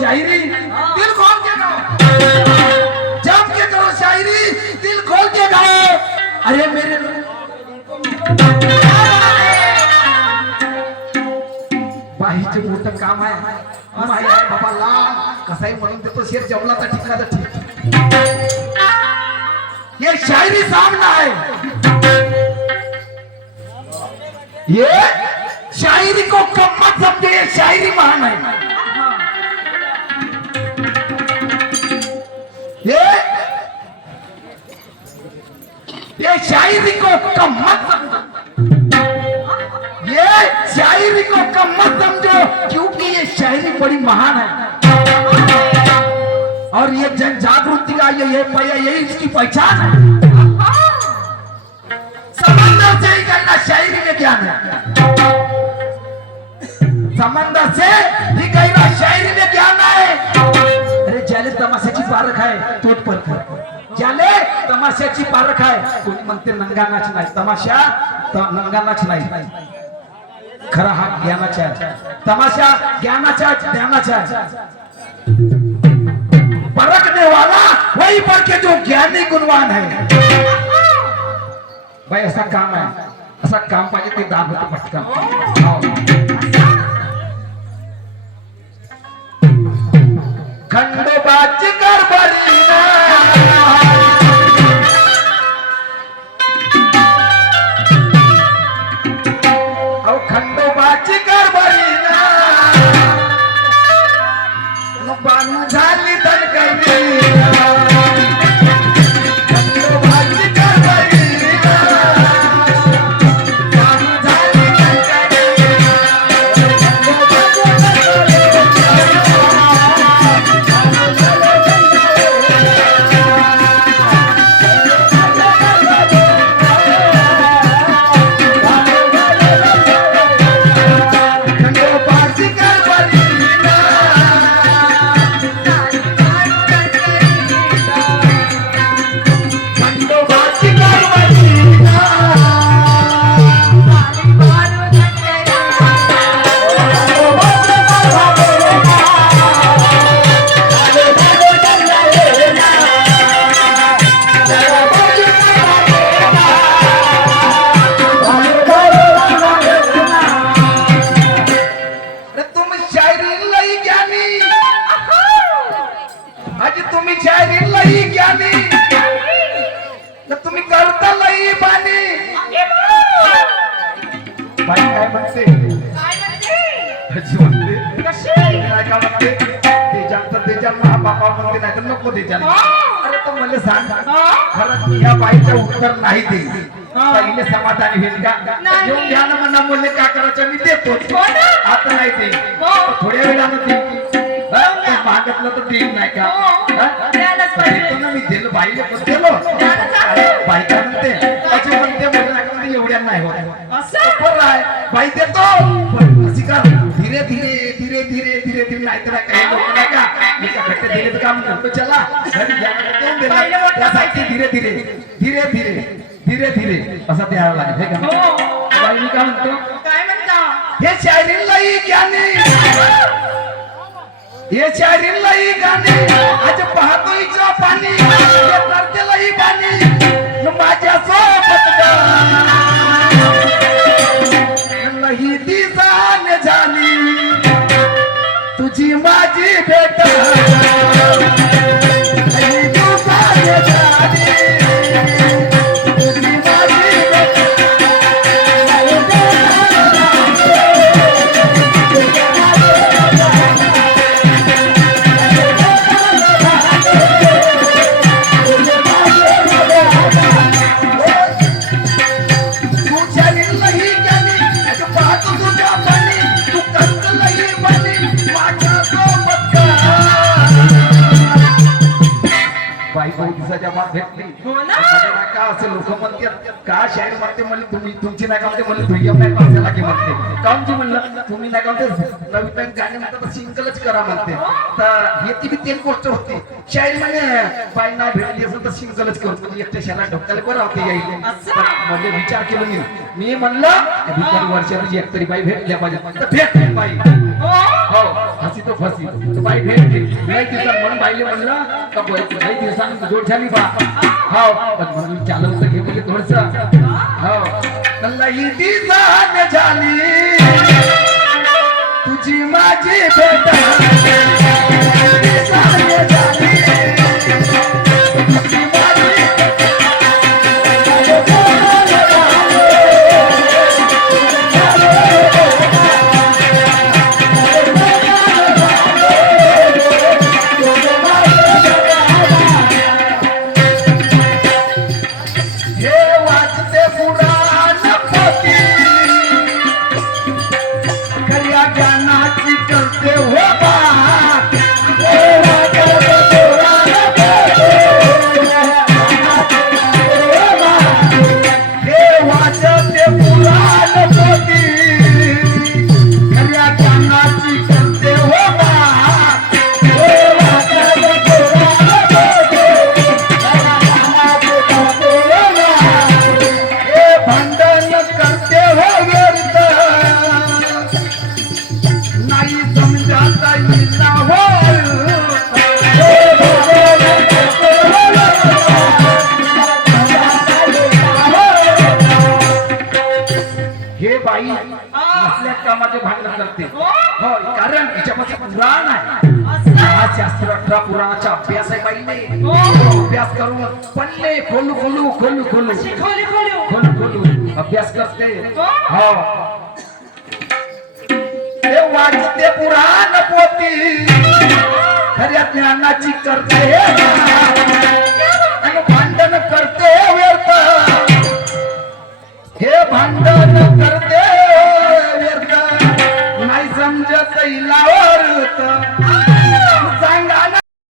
शायरी, दिल खोल के गाओ, जम के करो शायरी, दिल खोल के गाओ। अरे मेरे बाईचं मोठं काम आहे, माही आहे बाबा लाल कसाही म्हणून देतो शेर जमला तर ठीक ना ठीक। ये शायरी सामना है, ये शायरी को कम मत समझे, ये शायरी महान है। ये शायरी को कम मत समझो, ये शायरी को कम मत समझो, क्योंकि ये शायरी बड़ी महान है और ये जन जागृति का ये इसकी पहचान है। समंदर से ही गहरा शायरी में ज्ञान है, समंदर से ही गहरा शायरी में ज्ञान है। अरे ज्याले तमाशाची पारख आहे तोच परख आहे, ज्याले तमाशाची पारख आहे कोणी म्हणते नंगा नाच नाही, तमाशा नंगा नाच नाही, खरा हा ज्ञानाचा आहे, तमाशा ज्ञानाचा ज्ञानाचा आहे। परखने वाला वही परखे जो ज्ञानी गुणवान है। भाई ऐसा काम है, ऐसा काम पाहिजे ते दाब होते पटकन। खंडोबाची कारभारी अहो खंडोबाची कारभारी बांधून झाली धनकरी, खंडोबाची कारभारी बांधून झाली धनकरी। तुम्ही करता लई बानी बाई काय म्हणते, का म्हणते त्याच्या बापा म्हणते नाही तर नको त्याच्या। अरे तो मला सांग खरंच या बाईचं उत्तर नाही ते पहिले समाधानी होईल का? येऊन घ्या ना म्हणा बोलले का करायचं मी देतो, आता नाही ते थोड्या वेळानं ते मागितलं तर देईल नाही का? मी दिलं बाईला पण दिलो, बायका म्हणते त्याची म्हणते म्हणते एवढ्या नाही होत बाई देतो धीरे धीरे धीरे धीरे धीरे धीरे नाही तर काही लोक नाही का मी का घट्ट दिले तर काम करतो चला त्यासाठी धीरे धीरे धीरे धीरे धीरे धीरे असं द्यावं लागेल हे का? बाई मी काय म्हणतो, काय म्हणता हे शायरीलाही ज्ञानी, ये शायरीलाही गाणी आज पाहतो इच्छा पाणी करतेलाही पाणी माझ्या सोबत नाही दिसान झाली तुझी माझी भेट लोक म्हणतात का शायर म्हणते म्हणले तुम्ही तुमची नाही का म्हणते म्हणले दुय्यम नाही पासाला की म्हणते काऊन की म्हणलं तुम्ही नाही का म्हणते नवीन नवीन गाणे म्हणतात सिंगलच करा म्हणते तर हे ती बी तेल गोष्ट होती शायर म्हणे बाई नाही भेटली असेल तर सिंगलच करतो म्हणजे एकट्या शाला ढोकायला बरं होते यायले म्हणजे विचार केलं मी म्हणलं भिकारी वर्षाची एक तरी बाई भेटल्या पाहिजे तर भेट बाई हो फसी तो बाई भेटली नाही दिवसात म्हणून बाईले म्हणलं का काही दिवसांनी जोड झाली बा हो पण म्हणून चालवतं घे म्हणजे थोडस हो लई दिवसात झाली तुझी माझी भेट कामाचे भांडण करते कारण याच्यामध्ये पुराण आहे शास्त्र 18 पुराणाचा अभ्यास आहे बाईने अभ्यास करून पल्ले खोलू अभ्यास करते हो ते वाचते पुराण पोती खऱ्या ज्ञानाची करते